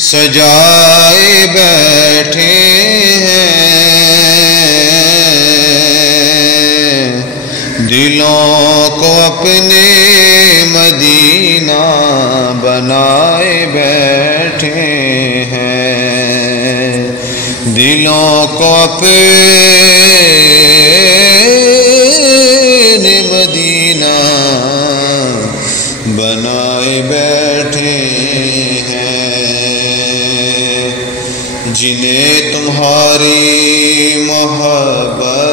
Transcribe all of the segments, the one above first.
سجائے بیٹھے ہیں، دلوں کو اپنے مدینہ بنائے بیٹھے ہیں، دلوں کو اپنے مدینہ بنائے بیٹھے ہیں، جنہیں تمہاری محبت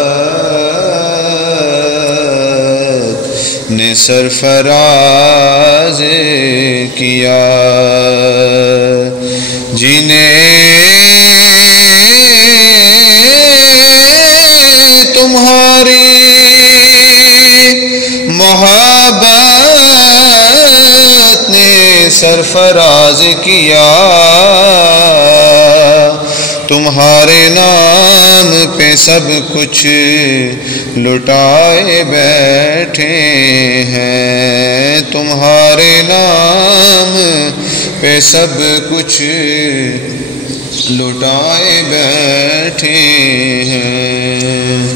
نے سرفراز کیا، جنہیں تمہاری محبت نے سرفراز کیا، تمہارے نام پہ سب کچھ لٹائے بیٹھے ہیں، تمہارے نام پہ سب کچھ لٹائے بیٹھے ہیں۔